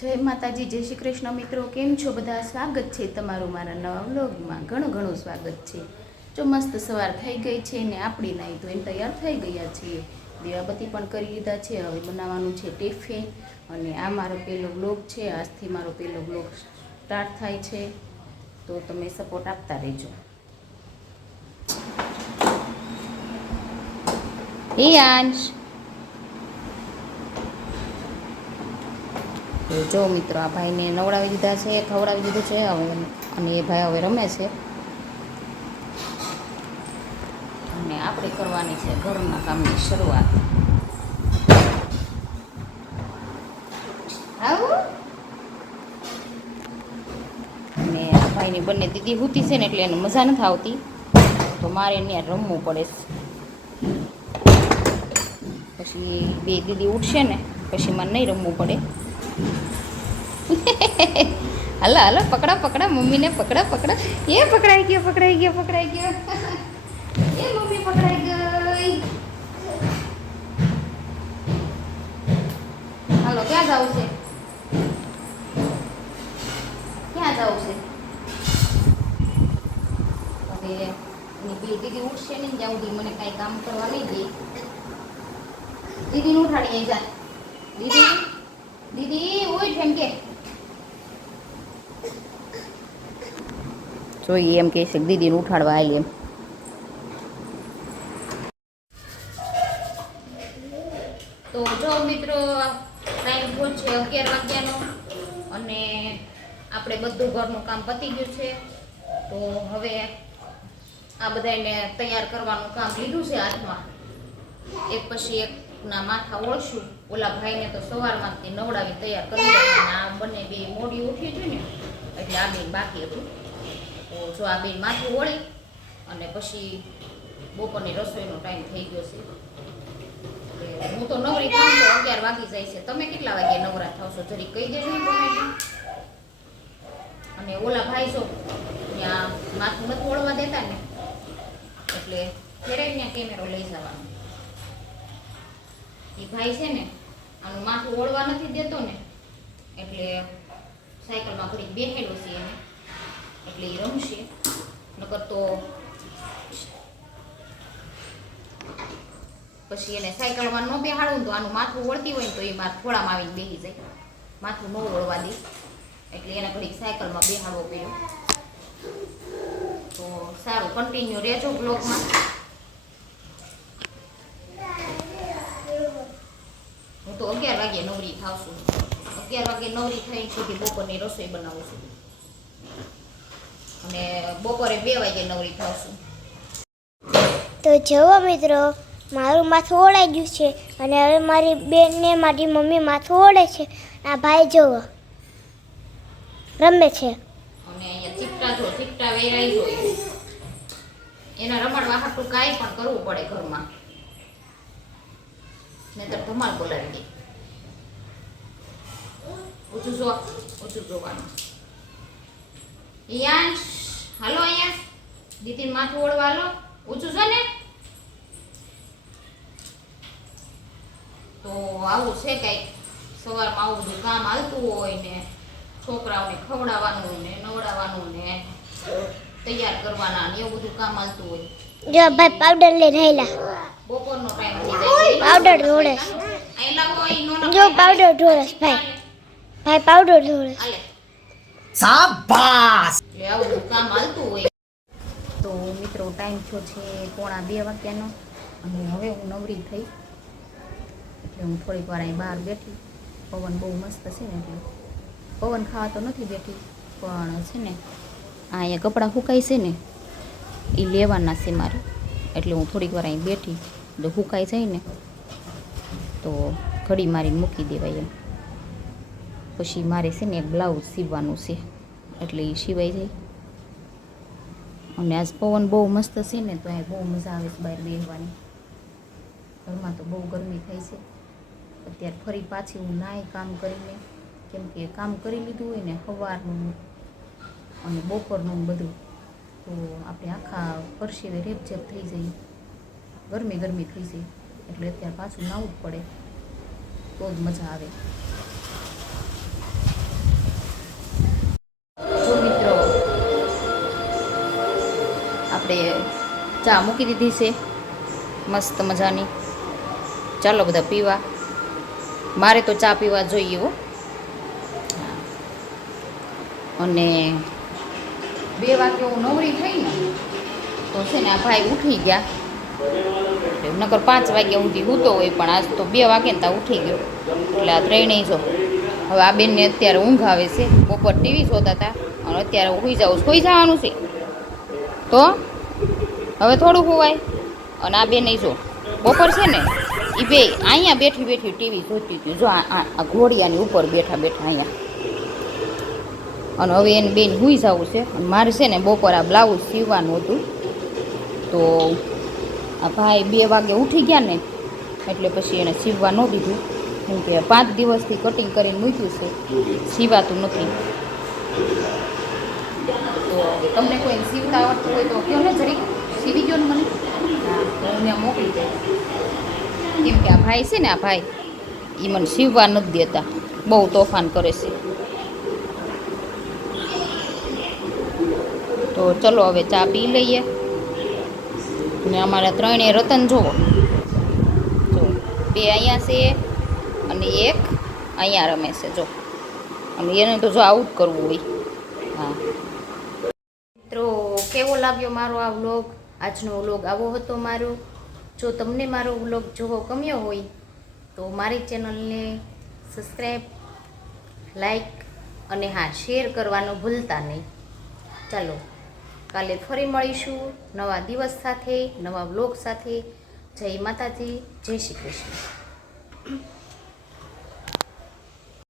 જય માતાજી, જય શ્રી કૃષ્ણ મિત્રો, કેમ છો બધા? સ્વાગત છે તમારું મારા નવા વ્લોગમાં. ઘણું સ્વાગત છે. જો મસ્ત સવાર થઈ ગઈ છે ને આપણી નાઈ તો એને તૈયાર થઈ ગયા છીએ. દીવાબત્તી પણ કરી લીધા છે. હવે બનાવવાનું છે ટિફિન. અને આ મારો પહેલો વ્લોગ છે. આજથી મારો પહેલો વ્લોગ સ્ટાર્ટ થાય છે, તો તમે સપોર્ટ આપતા રહેજો. હિયાંશ, જો મિત્રો, આ ભાઈને નવડાવી દીધા છે, ખવડાવી દીધું છે હવે, અને એ ભાઈ હવે રમે છે. અને આપણે કરવાની છે ઘરના કામની શરૂઆત. આવું અને આ ભાઈની બંને દીદી હૂતી છે ને એટલે એને મજા નથી આવતી, તો મારે ત્યાં રમવું પડે. પછી બે દીદી ઉઠશે ને પછી મને નહીં રમવું પડે. હલા હલો, પકડા પકડા, મમ્મીને પકડા પકડા. એ પકડાઈ ગયો, પકડાઈ ગયો, પકડાઈ ગયો. એ મમ્મી પકડાઈ ગઈ. હાલો, ક્યાં જવું છે? ક્યાં જવું છે? હવે એની બે દીદી ઉઠશે ને ત્યાં સુધી મને કાંઈ કામ કરવા નહીં દે. દીદીને ઉઠાડી અહીં જા. દીદી, દીદી ઉઠ એમ કે. જોઈએ એમ કહે છે દીદીને ઉઠાડવા આવી એમ. તો જો મિત્રો, ટાઈમ થયો છે 11 વાગ્યાનો અને આપણે બધું ઘરનું કામ પતી ગયું છે. તો હવે આ બધાને તૈયાર કરવાનું કામ લીધું છે હાથમાં. એક પછી એકના માથા ઓળશું. ઓલા ભાઈને તો સવારમાંથી નવડાવી તૈયાર કરી દીધા. આ બંને બે મોડી ઉઠી હતી ને એટલે આ બેન બાકી હતું. તો જો આ બેન માથું ઓળી અને પછી બપોરની રસોઈનો ટાઈમ થઈ ગયો છે. હું તો નવરી થાઉં તો 11 વાગી જાય છે. તમે કેટલા વાગે નવરા થાવ છો જરી કહી દેજો ને કોમેન્ટમાં. અને ઓલા ભાઈ જો ત્યાં માથું નથી ઓળવા દેતા ને એટલે ફેરાઈ ત્યાં કેમેરો લઈ જવાનો. એ ભાઈ છે ને આનું માથું ઓળવા નથી દેતો ને એટલે સાયકલમાં ઘડી બેઠેલો છે એને, એટલે એ રમશે. નકર તો પછી એને સાયકલમાં ન બેહાડવું તો આનું માથું ઓળતી હોય ને તો એ મારા થોડામાં આવીને બેસી જાય. માથું ન ઓળવા દે એટલે એને ઘડી સાયકલમાં બેહાડવો પડ્યો. તો સારું, કન્ટિન્યુ રહેજો બ્લોગમાં. હું તો 11 વાગે નવરી થાવ છું. 11 વાગે નવરી થઈને સુધી બપોરની રસોઈ બનાવું છું અને બપોરે 2 વાગે નવરી થાવ છું. તો જુઓ મિત્રો, મારું માથું ઓળાઈ ગયું છે અને હવે મારી બેનને મારી મમ્મી માથું ઓળે છે. આ ભાઈ જુઓ રમે છે. અને અહીંયા ચીપટા વેરાઈ જોઈએ. એના રમાડવા હાટું કાંઈ પણ કરવું પડે ઘરમાં, નહીતર ધમાલ બોલાવી દે. ઓછું જોવાનું. યાંશ, હાલો અહીંયા દીદીને માથું ઓળવા હાલો. ઓછું જો ને. તો આવું છે કંઈક સવારમાં આવું બધું કામ હાલતું હોય ને છોકરાઓને ખવડાવવાનું ને નવડાવવાનું ને તૈયાર કરવાના ને એવું બધું કામ હાલતું હોય. જો ભાઈ પાવડર લઈને આયલા. બપોરનો ટાઈમ થઈ જાય. પાવડર ઢોળે. જો પાવડર ઢોળે ભાઈ. ભાઈ પાવડર ઢોળે. શાબાશ. એટલે આવું બધું કામ હાલતું હોય. તો મિત્રો, ટાઈમ થયો છે 1:45 વાગ્યાનો અને હવે હું નવરી થઈ એટલે હું થોડીક વાર અહીં બહાર બેઠી. પવન બહુ મસ્ત છે ને એટલે પવન ખાવા તો નથી બેઠી, પણ છે ને આ અહીંયા કપડાં સુકાય છે ને એ લેવાના છે મારે, એટલે હું થોડીક વાર અહીં બેઠી. જો સુકાઈ જાય ને તો ઘડી મારીને મૂકી દેવાય એમ. પછી મારે છે ને એક બ્લાઉઝ સીવવાનું છે એટલે એ સિવાઈ જાય. અને આજ પવન બહુ મસ્ત છે ને તો અહીંયા બહુ મજા આવે છે બહાર બેસવાની. ઘરમાં તો બહુ ગરમી થાય છે. અત્યારે ફરી પાછી હું નાય કામ કરીને, કેમ કે કામ કરી લીધું હોય ને સવારનું અને બપોરનું બધું, તો આપણે આખા પરસેવે રેપઝેપ થઈ જાય, ગરમી થઈ જાય. એટલે અત્યારે પાછું નાવું જ પડે તો જ મજા આવે. ચા મૂકી દીધી છે મસ્ત મજાની. ચાલો બધા પીવા. મારે તો ચા પીવા જોઈએ હો. અને 2 વાગે હું નવરી થઈ ને તો છે ને આ ભાઈ ઉઠી ગયા. નકર 5 વાગ્યા સુધી સૂતો હોય, પણ આજ તો 2 વાગે ને ત્યાં ઉઠી ગયો. એટલે આ ત્રણેય જો હવે આ બેનને અત્યારે ઊંઘ આવે છે. બપોર ટીવી જોતા હતા અને અત્યારે સુઈ જવાનું છે. તો હવે થોડું હોવાય. અને આ બેન જો બપોર છે ને એ બે અહીંયા બેઠી બેઠી ટીવી જોતી હતી. જો આ ઘોડિયાની ઉપર બેઠા બેઠા અહીંયા. અને હવે એને બેન સૂઈ જવું છે. અને મારે છે ને બપોર આ બ્લાઉઝ સીવવાનું હતું. તો આ ભાઈ 2 વાગે ઉઠી ગયા ને એટલે પછી એને સીવવા ન દીધું. કેમ કે 5 દિવસથી કટિંગ કરીને મૂક્યું છે, સીવાતું નથી. તો તમને કોઈને સીવતા આવડતું હોય તો કહો ને, જરીક સીવી ગયો ને મને. હા, તો હું ત્યાં મોકલી દઈશ. કેમ કે આ ભાઈ છે ને, આ ભાઈ એ મને સીવવા નથી દેતા, બહુ તોફાન કરે છે. તો ચલો હવે ચા પી લઈએ. ને અમારા ત્રણેય રતન જોવો, જો 2 અહીંયા છે અને 1 અહીંયા રમે છે. જો અને એને તો જો આવું જ કરવું હોય. હા મિત્રો, કેવો લાગ્યો મારો આ વ્લોગ? આજનો વ્લોગ આવો હતો મારો. જો તમને મારો વ્લોગ જોવો ગમ્યો હોય તો મારી ચેનલને સબસ્ક્રાઈબ, લાઈક અને હા શેર કરવાનું ભૂલતા નહીં. ચાલો કાલે ફરી મળીશું નવા દિવસ સાથે, નવા વ્લોગ સાથે. જય માતાજી, જય શ્રી કૃષ્ણ.